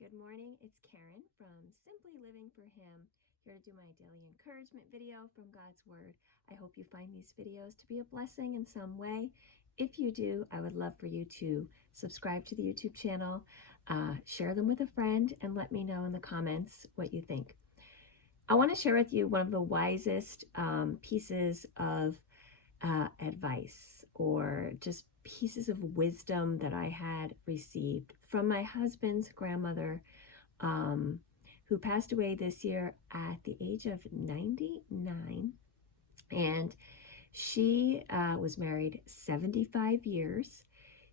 Good morning, it's Karen from Simply Living for Him, here to do my daily encouragement video from God's Word. I hope you find these videos to be a blessing in some way. If you do, I would love for you to subscribe to the YouTube channel, share them with a friend, and let me know in the comments what you think. I want to share with you one of the wisest pieces of advice or just pieces of wisdom that I had received from my husband's grandmother, who passed away this year at the age of 99. And she was married 75 years.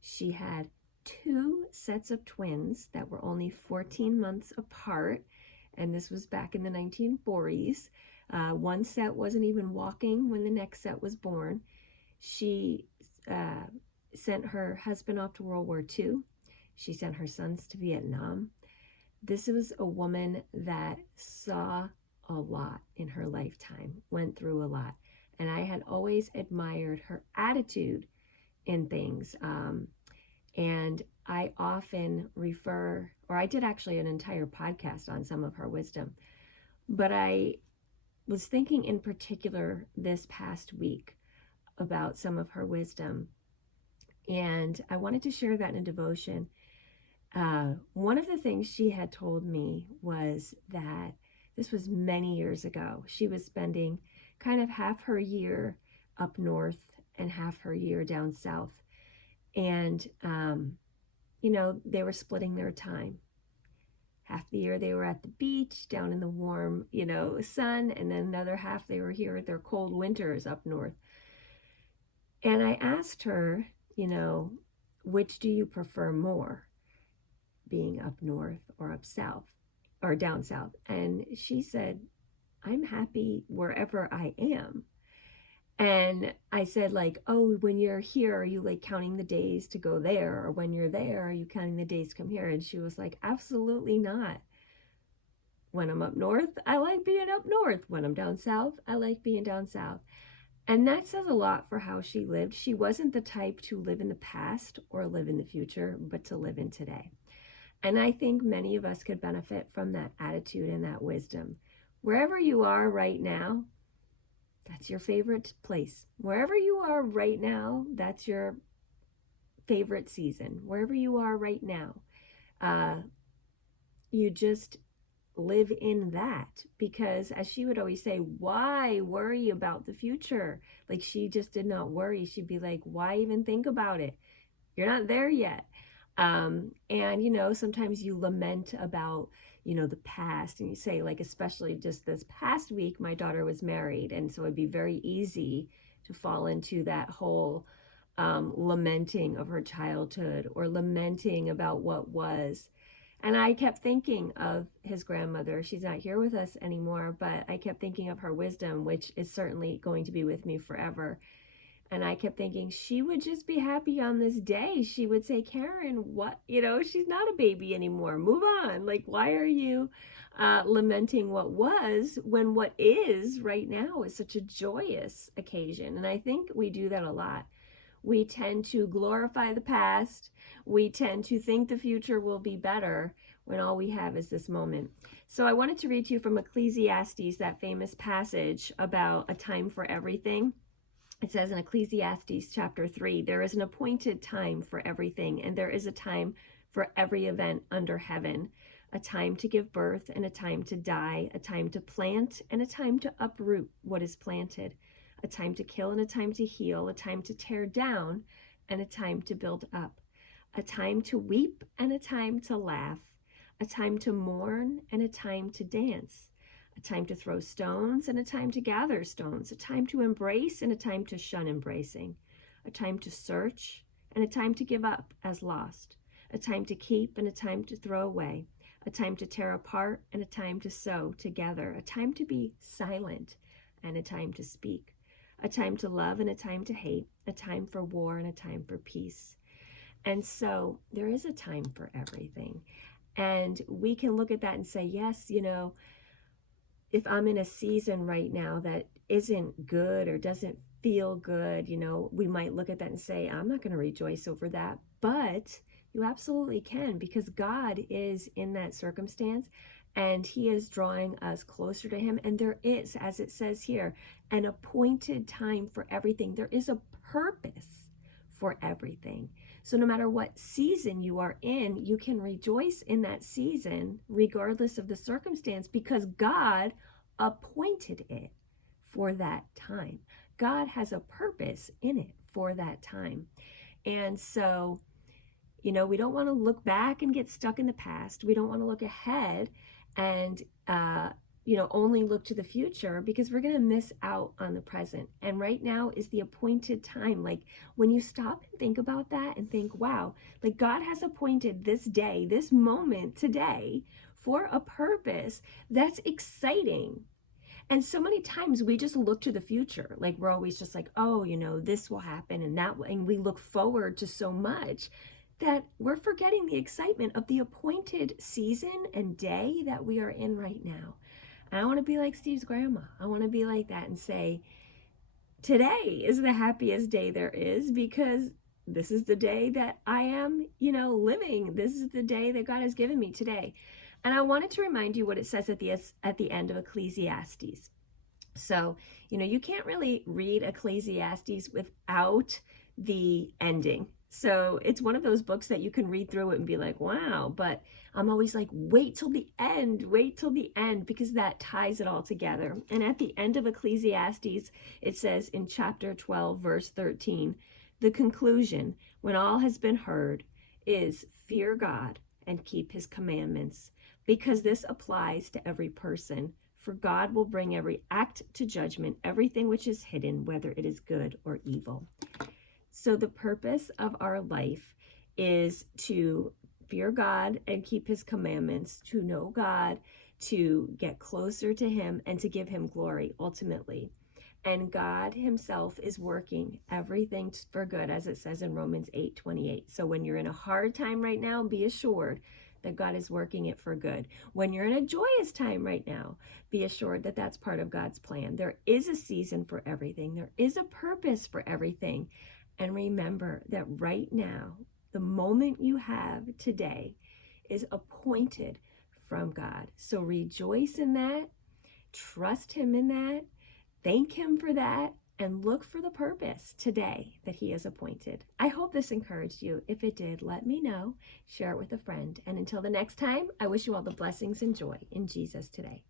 She had 2 sets of twins that were only 14 months apart. And this was back in the 1940s. One set wasn't even walking when the next set was born. She sent her husband off to World War II. She sent her sons to Vietnam. This was a woman that saw a lot in her lifetime, went through a lot. And I had always admired her attitude in things. And I often refer, or I did actually an entire podcast on some of her wisdom, but I was thinking in particular this past week about some of her wisdom. And I wanted to share that in a devotion. One of the things she had told me was that this was many years ago. She was spending kind of half her year up north and half her year down south. And, they were splitting their time. Half the year they were at the beach down in the warm, sun. And then another half they were here at their cold winters up north. And I asked her, which do you prefer more, being up north or up south or down south? And she said, I'm happy wherever I am. And I said, when you're here, are you counting the days to go there? Or when you're there, are you counting the days to come here? And she was like, absolutely not. When I'm up north, I like being up north. When I'm down south, I like being down south. And that says a lot for how she lived. She wasn't the type to live in the past or live in the future, but to live in today. And I think many of us could benefit from that attitude and that wisdom. Wherever you are right now, that's your favorite place. Wherever you are right now, that's your favorite season. Wherever you are right now, you just live in that, because as she would always say, why worry about the future? She just did not worry. She'd be like, why even think about it? You're not there yet. And sometimes you lament about the past, and you say, especially just this past week, my daughter was married, and so it'd be very easy to fall into that whole lamenting of her childhood or lamenting about what was. And I kept thinking of his grandmother. She's not here with us anymore, but I kept thinking of her wisdom, which is certainly going to be with me forever. And I kept thinking she would just be happy on this day. She would say, Karen, what, she's not a baby anymore. Move on. Why are you lamenting what was when what is right now is such a joyous occasion? And I think we do that a lot. We tend to glorify the past. We tend to think the future will be better when all we have is this moment. So I wanted to read to you from Ecclesiastes, that famous passage about a time for everything. It says in Ecclesiastes chapter 3, there is an appointed time for everything, and there is a time for every event under heaven, a time to give birth and a time to die, a time to plant and a time to uproot what is planted, a time to kill and a time to heal, a time to tear down and a time to build up, a time to weep and a time to laugh, a time to mourn and a time to dance, a time to throw stones and a time to gather stones, a time to embrace and a time to shun embracing, a time to search and a time to give up as lost, a time to keep and a time to throw away, a time to tear apart and a time to sew together, a time to be silent and a time to speak, a time to love and a time to hate, a time for war and a time for peace. And so there is a time for everything. And we can look at that and say, yes, if I'm in a season right now that isn't good or doesn't feel good, we might look at that and say, I'm not going to rejoice over that. But You absolutely can, because God is in that circumstance and he is drawing us closer to him. And there is, as it says here, an appointed time for everything. There is a purpose for everything. So no matter what season you are in, you can rejoice in that season regardless of the circumstance, because God appointed it for that time. God has a purpose in it for that time. And so, we don't want to look back and get stuck in the past. We don't want to look ahead and, only look to the future, because we're going to miss out on the present. And right now is the appointed time. Like, when you stop and think about that and think, wow, like God has appointed this day, this moment today for a purpose, that's exciting. And so many times we just look to the future. Like, we're always just like, oh, this will happen and that, and we look forward to so much that we're forgetting the excitement of the appointed season and day that we are in right now. And I want to be like Steve's grandma. I want to be like that and say, today is the happiest day there is, because this is the day that I am, living. This is the day that God has given me today. And I wanted to remind you what it says at the end of Ecclesiastes. So, you can't really read Ecclesiastes without the ending. So it's one of those books that you can read through it and be like, wow, but I'm always like, wait till the end, because that ties it all together. And at the end of Ecclesiastes, it says in chapter 12, verse 13, the conclusion, when all has been heard, is fear God and keep his commandments, because this applies to every person. For God will bring every act to judgment, everything which is hidden, whether it is good or evil. So the purpose of our life is to fear God and keep his commandments, to know God, to get closer to him, and to give him glory ultimately. And God himself is working everything for good, as it says in Romans 8:28. So when you're in a hard time right now, be assured that God is working it for good. When you're in a joyous time right now, be assured that that's part of God's plan. There is a season for everything. There is a purpose for everything. And remember that right now, the moment you have today is appointed from God. So rejoice in that, trust him in that, thank him for that, and look for the purpose today that he has appointed. I hope this encouraged you. If it did, let me know. Share it with a friend. And until the next time, I wish you all the blessings and joy in Jesus today.